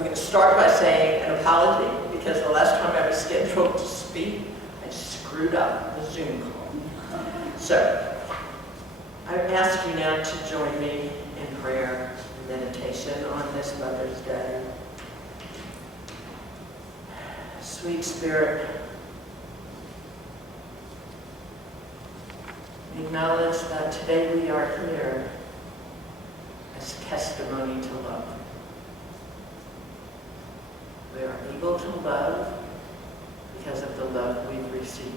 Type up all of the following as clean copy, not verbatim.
I'm going to start by saying an apology, because the last time I was scheduled to speak, I screwed up the Zoom call. So, I ask you now to join me in prayer and meditation on this Mother's Day. Sweet Spirit, we acknowledge that today we are here as testimony to love. We are able to love because of the love we've received.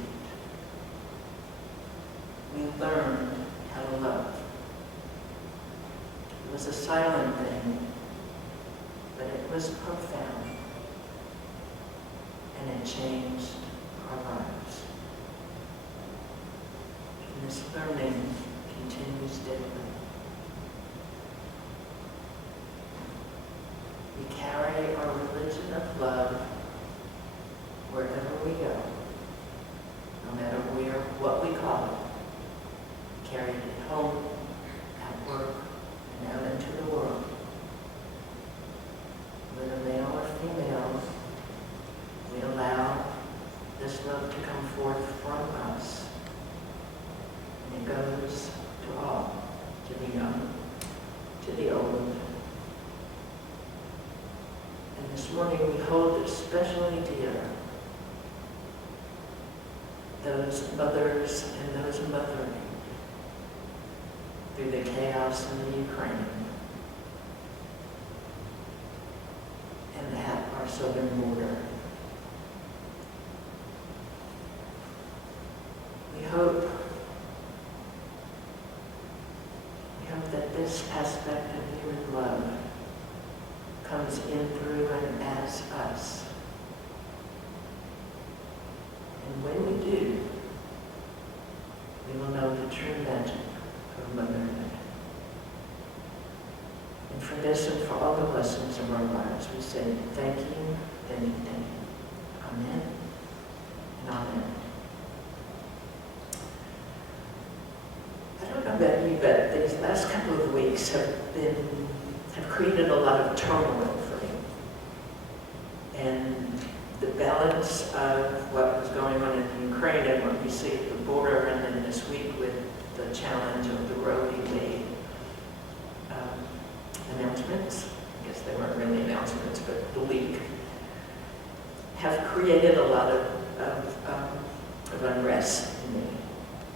We learned how to love. It was a silent thing, but it was profound, and it changed our lives. And this learning continues daily. We carry our religion of love wherever we go, no matter where, what we call it. Carry it at home, at work, and out into the world. Whether male or female, we allow this love to come forth from us. And it goes to all, to the young, to the old. And this morning we hold especially dear those mothers and those mothering through the chaos in the Ukraine and at our southern border. We hope that this aspect of human love comes in through and as us. And when we do, we will know the true magic of motherhood. And for this and for all the blessings of our lives, we say thank you, thank you, thank you. Amen and amen. I don't know about you, but these last couple of weeks have created a lot of turmoil for me. And the balance of what was going on in Ukraine and what we see at the border, and then this week with the challenge of the Roe v. Wade announcements, I guess they weren't really announcements, but the leak, have created a lot of unrest in me.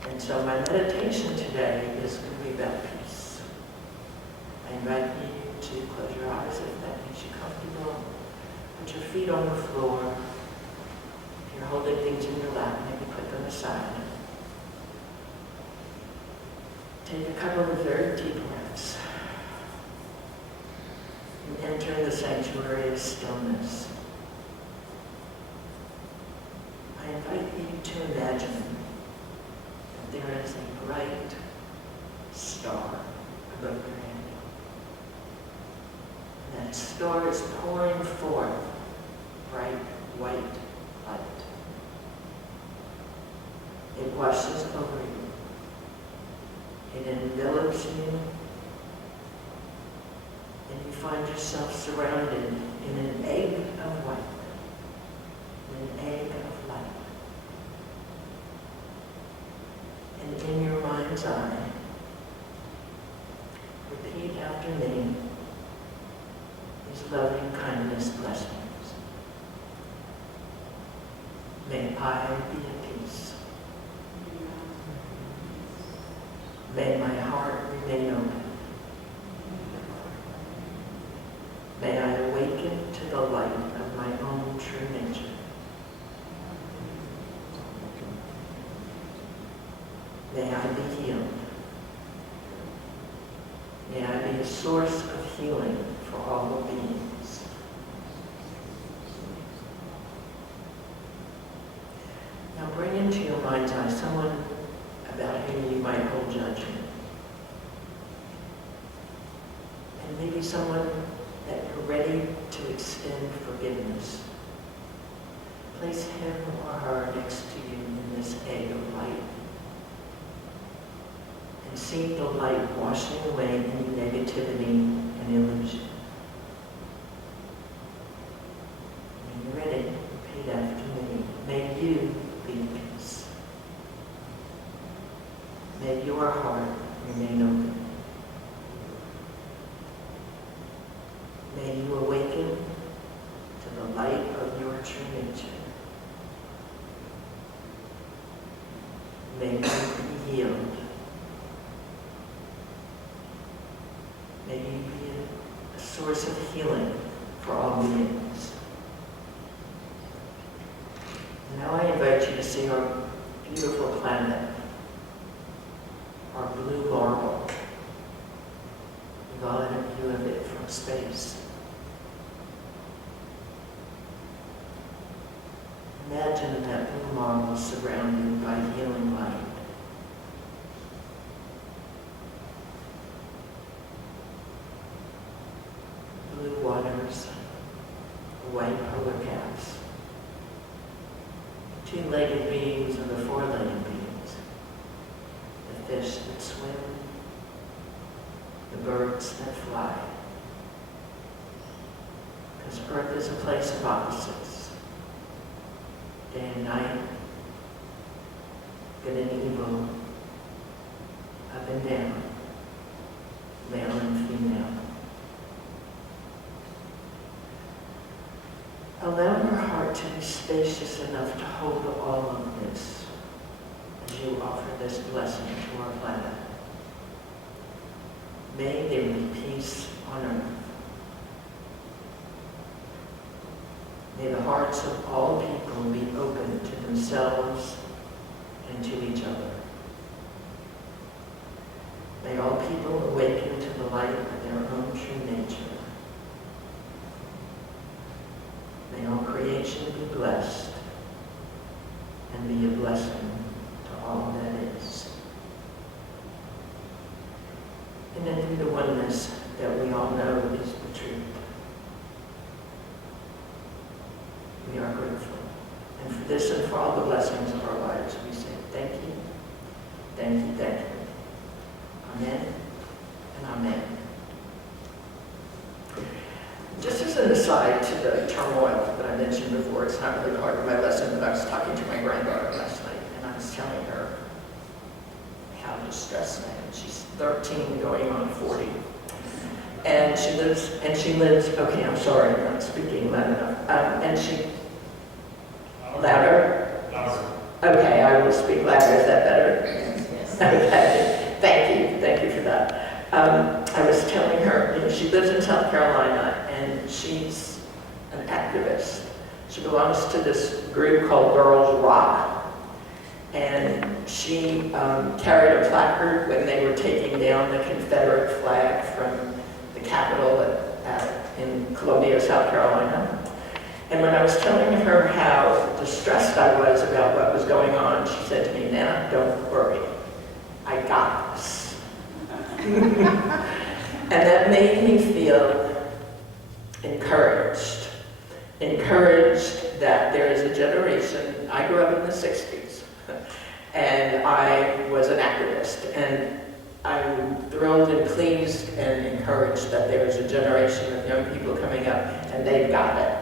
And so my meditation today is going to be about peace. I invite you to close your eyes if that makes you comfortable. Put your feet on the floor. If you're holding things in your lap, maybe put them aside. Take a couple of very deep breaths. And enter the sanctuary of stillness. I invite you to imagine there is a bright star above your head. And that star is pouring forth bright white light. It washes over you. It envelops you. And you find yourself surrounded in an egg of white. An egg of light. And in your mind's eye, repeat after me these loving kindness blessings. May I be at peace. May my heart remain open. May I awaken to the light of my own true nature. May I be healed. May I be a source of healing for all beings. Now bring into your mind's eye someone about whom you might hold judgment. And maybe someone that you're ready to extend forgiveness. Place him or her next to you in this egg of light. And see the light washing away any negativity and illusion. you awaken to the light of your true nature. May you be healed. May you be a source of healing for all beings. Now I invite you to see our beautiful planet, our blue marble. We've all had a view of it from space. Imagine that blue marble surrounded by healing light. Blue waters, white polar caps, the two-legged beings and the four-legged beings, the fish that swim, the birds that fly. Because Earth is a place of opposites. Day and night, good and evil, up and down, male and female. Allow your heart to be spacious enough to hold all of this as you offer this blessing to our planet. May there be peace on earth. May the hearts of all people be open to themselves and to each other. May all people awaken to the light of their own true nature. May all creation be blessed and be a blessing to all that is. And then through the oneness that we all know is the truth. We are grateful. And for this and for all the blessings of our lives, we say thank you, thank you, thank you. Amen and amen. Just as an aside to the turmoil that I mentioned before, it's not really part of my lesson, but I was talking to my granddaughter last night, and I was telling her how distressed I am. She's 13 going on 40. And she lives, okay, I'm sorry, I'm not speaking loud enough. And she, louder? Louder. Okay, I will speak louder. Is that better? Yes. Okay, thank you for that. I was telling her, she lives in South Carolina, and she's an activist. She belongs to this group called Girls Rock, and she carried a placard when they were taking down the Confederate flag from the Capitol in Columbia, South Carolina. And when I was telling her how distressed I was about what was going on, she said to me, "Nana, don't worry. I got this." And that made me feel encouraged that there is a generation. I grew up in the 60s, and I was an activist, and I'm thrilled and pleased and encouraged that there is a generation of young people coming up, and they've got it.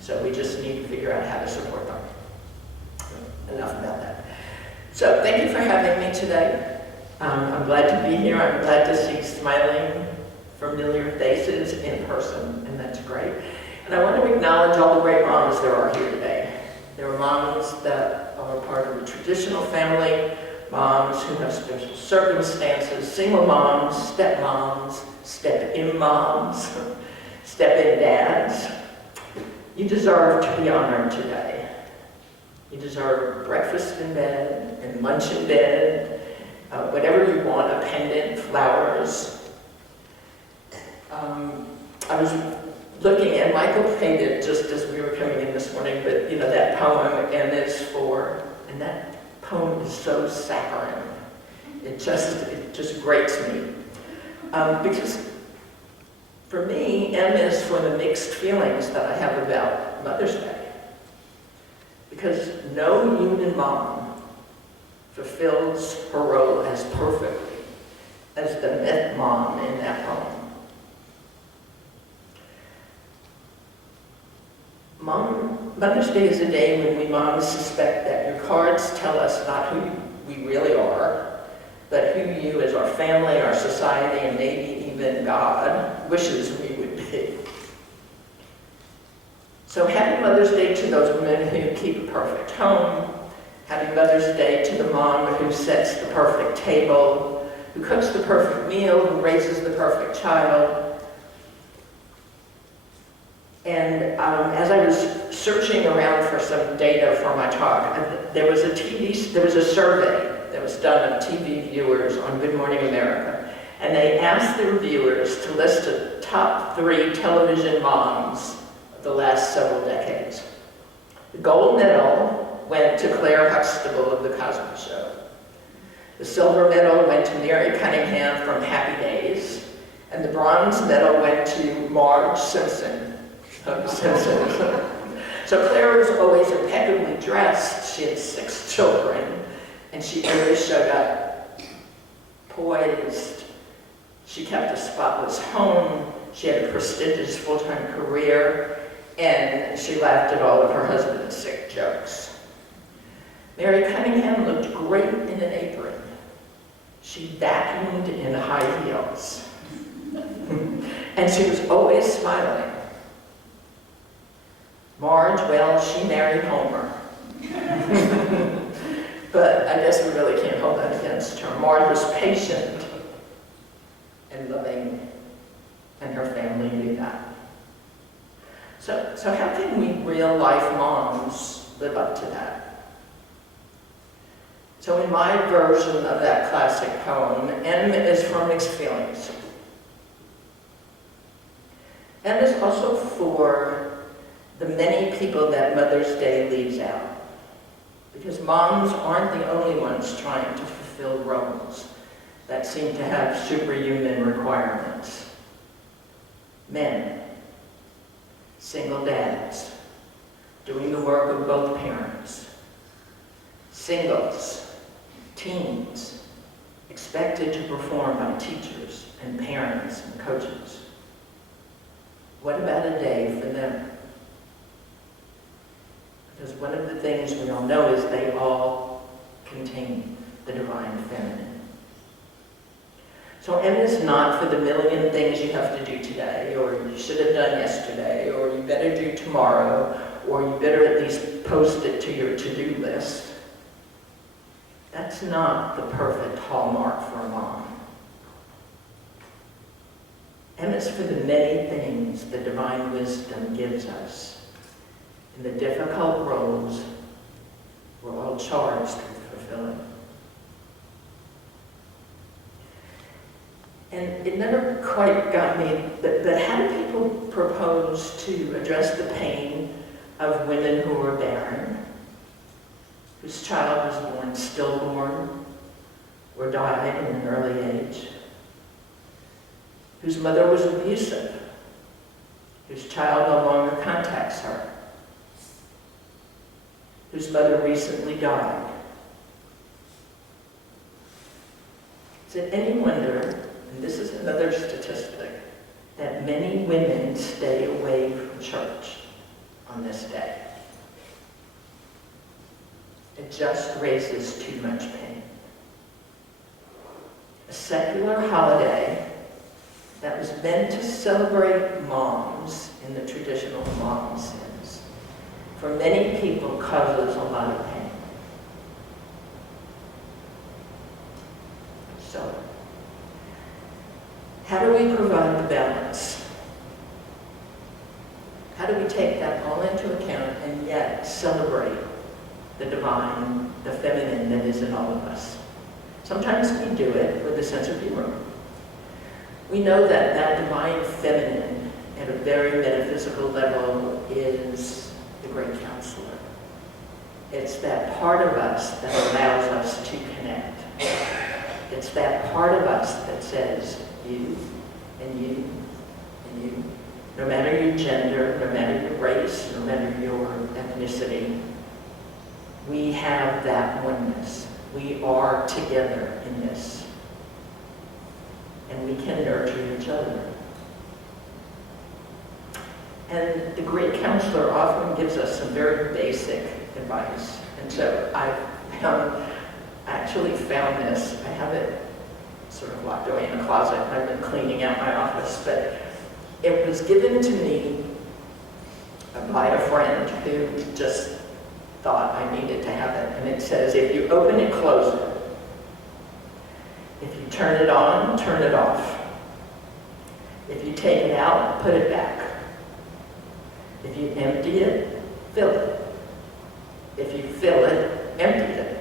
So we just need to figure out how to support them. Enough about that. So thank you for having me today. I'm glad to be here. I'm glad to see smiling, familiar faces in person, and that's great. And I want to acknowledge all the great moms there are here today. There are moms that are part of a traditional family, moms who have special circumstances, single moms, stepmoms, step-in moms, step-in dads. You deserve to be honored today. You deserve breakfast in bed and lunch in bed, whatever you want, a pendant, flowers. I was looking, and Michael played it just as we were coming in this morning, but that poem, M is for, and that poem is so saccharine. It just grates me. Because for me, M is for the mixed feelings that I have about Mother's Day. Because no human mom fulfills her role as perfectly as the myth mom in that poem. Mother's Day is a day when we moms suspect that your cards tell us not who we really are, but who you as our family, our society, and maybe even God wishes we would be. So happy Mother's Day to those women who keep a perfect home. Happy Mother's Day to the mom who sets the perfect table, who cooks the perfect meal, who raises the perfect child. And as I was searching around for some data for my talk, there was a survey that was done of TV viewers on Good Morning America. And they asked their viewers to list the top 3 television moms of the last several decades. The gold medal went to Claire Huxtable of The Cosby Show. The silver medal went to Mary Cunningham from Happy Days. And the bronze medal went to Marge Simpson of The Simpsons. So Claire was always impeccably dressed. She had 6 children, and she always showed up poised. She kept a spotless home. She had a prestigious full-time career, and she laughed at all of her husband's sick jokes. Mary Cunningham looked great in an apron. She vacuumed in high heels. And she was always smiling. Marge, well, she married Homer. But I guess we really can't hold that against her. Marge was patient and loving, and her family knew that. So how can we real-life moms live up to that? So in my version of that classic poem, M is for mixed feelings. M is also for the many people that Mother's Day leaves out. Because moms aren't the only ones trying to fulfill roles that seem to have superhuman requirements. Men, single dads, doing the work of both parents. Singles, teens, expected to perform by teachers and parents and coaches. What about a day for them? Because one of the things we all know is they all contain the divine feminine. So M is not for the million things you have to do today, or you should have done yesterday, or you better do tomorrow, or you better at least post it to your to-do list. That's not the perfect hallmark for a mom. M is for the many things the divine wisdom gives us. In the difficult roles we're all charged with fulfilling. And it never quite got me, but how do people propose to address the pain of women who are barren, whose child was born stillborn or died in an early age, whose mother was abusive, whose child no longer contacts her, whose mother recently died? Is it any wonder, and this is another statistic, that many women stay away from church on this day? It just raises too much pain. A secular holiday that was meant to celebrate moms in the traditional mom sense, for many people causes a lot of pain. So, how do we provide the balance? How do we take that all into account and yet celebrate the divine, the feminine that is in all of us? Sometimes we do it with a sense of humor. We know that that divine feminine at a very metaphysical level is the great counselor. It's that part of us that allows us to connect. It's that part of us that says, you, and you, and you. No matter your gender, no matter your race, no matter your ethnicity, we have that oneness. We are together in this. And we can nurture each other. And the great counselor often gives us some very basic advice. And so I actually found this. I have it sort of locked away in a closet. I've been cleaning out my office. But it was given to me by a friend who just thought I needed to have it. And it says, if you open it, close it. If you turn it on, turn it off. If you take it out, put it back. If you empty it, fill it. If you fill it, empty it.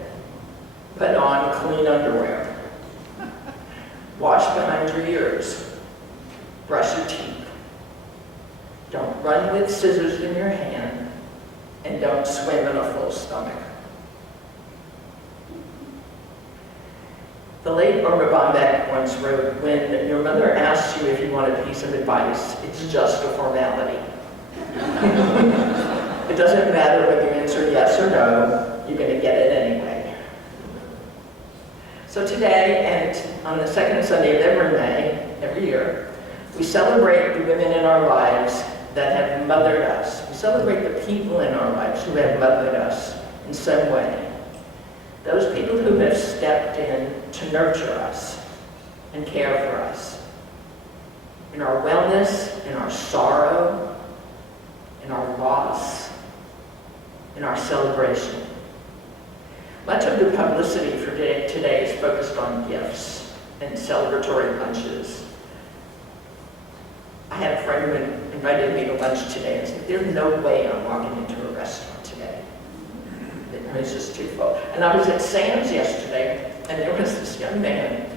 Put on clean underwear. Wash behind your ears. Brush your teeth. Don't run with scissors in your hand, and don't swim in a full stomach. The late Irma Bombeck once wrote, when your mother asks you if you want a piece of advice, it's just a formality. It doesn't matter whether you answer yes or no, you're going to get it anyway. So today, and on the second Sunday of every year, we celebrate the women in our lives that have mothered us. We celebrate the people in our lives who have mothered us in some way. Those people who have stepped in to nurture us and care for us. In our wellness, in our sorrow, in our loss, in our celebration. Much of the publicity for today is focused on gifts and celebratory lunches. I had a friend who invited me to lunch today and said, there's no way I'm walking into a restaurant today. It was just too full. And I was at Sam's yesterday, and there was this young man,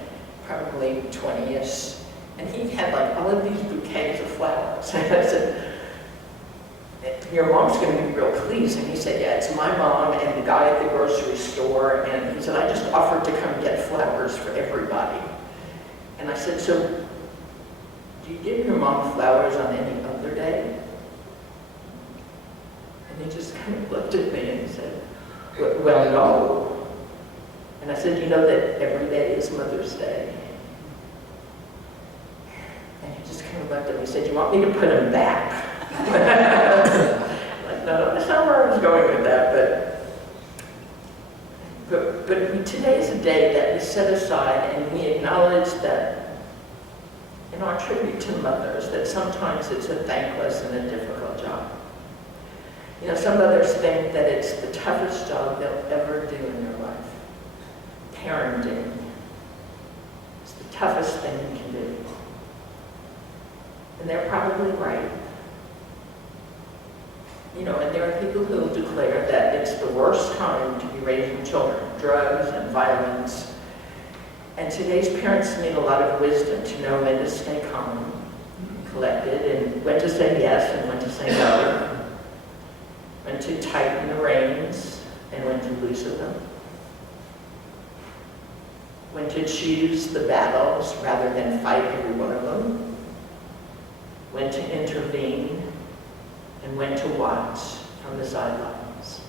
probably 20-ish, and he had like all of these bouquets of flowers. And I said, your mom's going to be real pleased. And he said, yeah, it's my mom and the guy at the grocery store. And he said, I just offered to come get flowers for everybody. And I said, so do you give your mom flowers on any other day? And he just kind of looked at me and he said, well, no. And I said, you know that every day is Mother's Day? And he just kind of looked at me and said, you want me to put them back? Like, no, that's not where I was going with that, but today is a day that we set aside and we acknowledge that in our tribute to mothers, that sometimes it's a thankless and a difficult job. You know, some mothers think that it's the toughest job they'll ever do in their life. Parenting. It's the toughest thing you can do. And they're probably right. You know, and there are people who declare that it's the worst time to be raising children, drugs and violence. And today's parents need a lot of wisdom to know when to stay calm, collected, and when to say yes and when to say no, when to tighten the reins and when to loosen them, when to choose the battles rather than fight every one of them, when to intervene, and when to watch from the sidelines,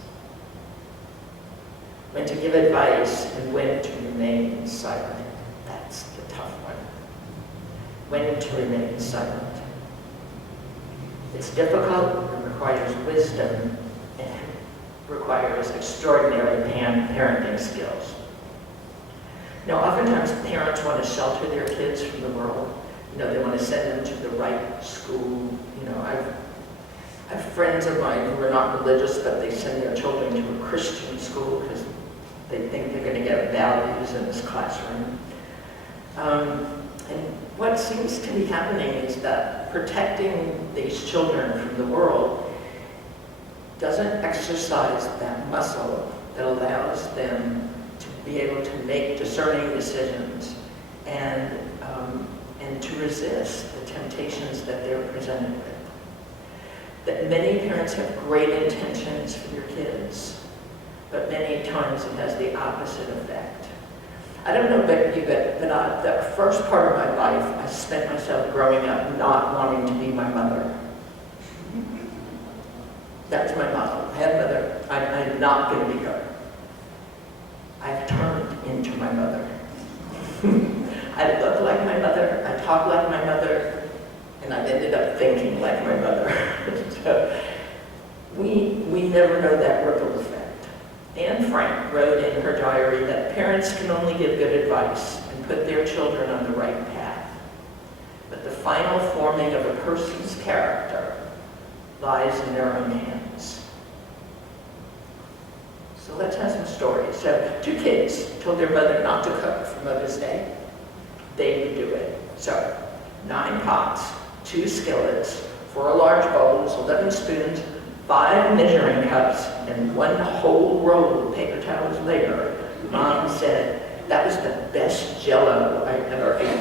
when to give advice and when to remain silent. That's the tough one. When to remain silent. It's difficult, it requires wisdom, and requires extraordinary parenting skills. Now, oftentimes parents want to shelter their kids from the world. You know, they want to send them to the right school. You know, I have friends of mine who are not religious, but they send their children to a Christian school because they think they're going to get values in this classroom. And what seems to be happening is that protecting these children from the world doesn't exercise that muscle that allows them to be able to make discerning decisions and to resist the temptations that they're presented with. That many parents have great intentions for their kids, but many times it has the opposite effect. I don't know about you, but the first part of my life, I spent myself growing up not wanting to be my mother. That's my model. I had a mother. I'm not going to be her. I've turned into my mother. I look like my mother, I talk like my mother, and I've ended up thinking like my mother. So we never know that ripple effect. Anne Frank wrote in her diary that parents can only give good advice and put their children on the right path. But the final forming of a person's character lies in their own hands. So let's have some stories. So 2 kids told their mother not to cook for Mother's Day. They would do it. So 9 pots, 2 skillets, 4 large bowls, 11 spoons, 5 measuring cups, and 1 whole roll of paper towels later, Mom said, "That was the best Jell-O I ever ate."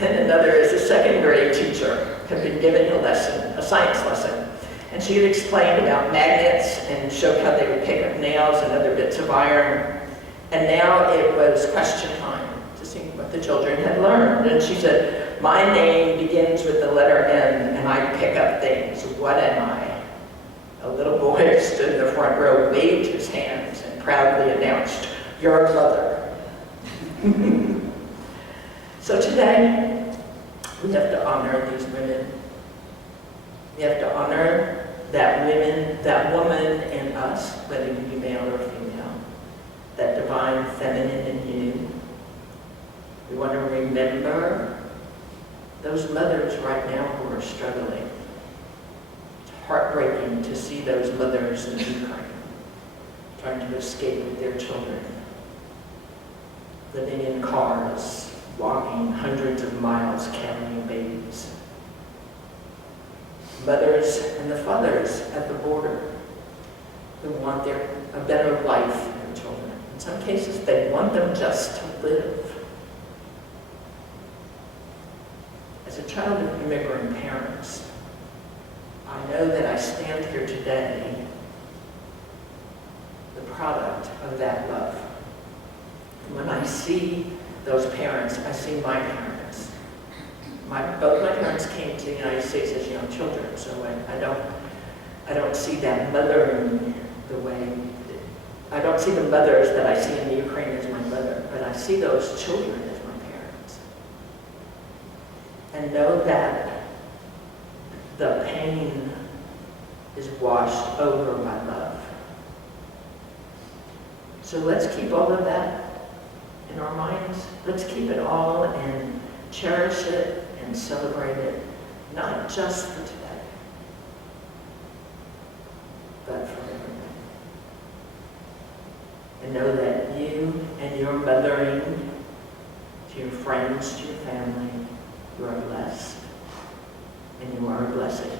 And another is a 2nd grade teacher had been given a science lesson, and she had explained about magnets and showed how they would pick up nails and other bits of iron. And now it was question time to see what the children had learned. And she said, "My name begins with the letter M, and I pick up things. What am I?" A little boy stood in the front row, waved his hands, and proudly announced, "Your mother." So today, we have to honor these women. We have to honor that woman in us, whether you be male or female, that divine feminine in you. We want to remember those mothers right now who are struggling. It's heartbreaking to see those mothers in Ukraine trying to escape with their children, living in cars, walking hundreds of miles carrying babies. Mothers and the fathers at the border who want a better life for their children. In some cases, they want them just to live. As a child of immigrant parents, I know that I stand here today the product of that love. When I see those parents, I see my parents. Both my parents came to the United States as young children, so I don't see that mothering the way, I don't see the mothers that I see in the Ukraine as my mother, but I see those children as my parents. And know that the pain is washed over by love. So let's keep all of that in our minds. Let's keep it all and cherish it and celebrate it, not just for today, but for everything. And know that you and your mothering to your friends, to your family, you are blessed, and you are a blessing.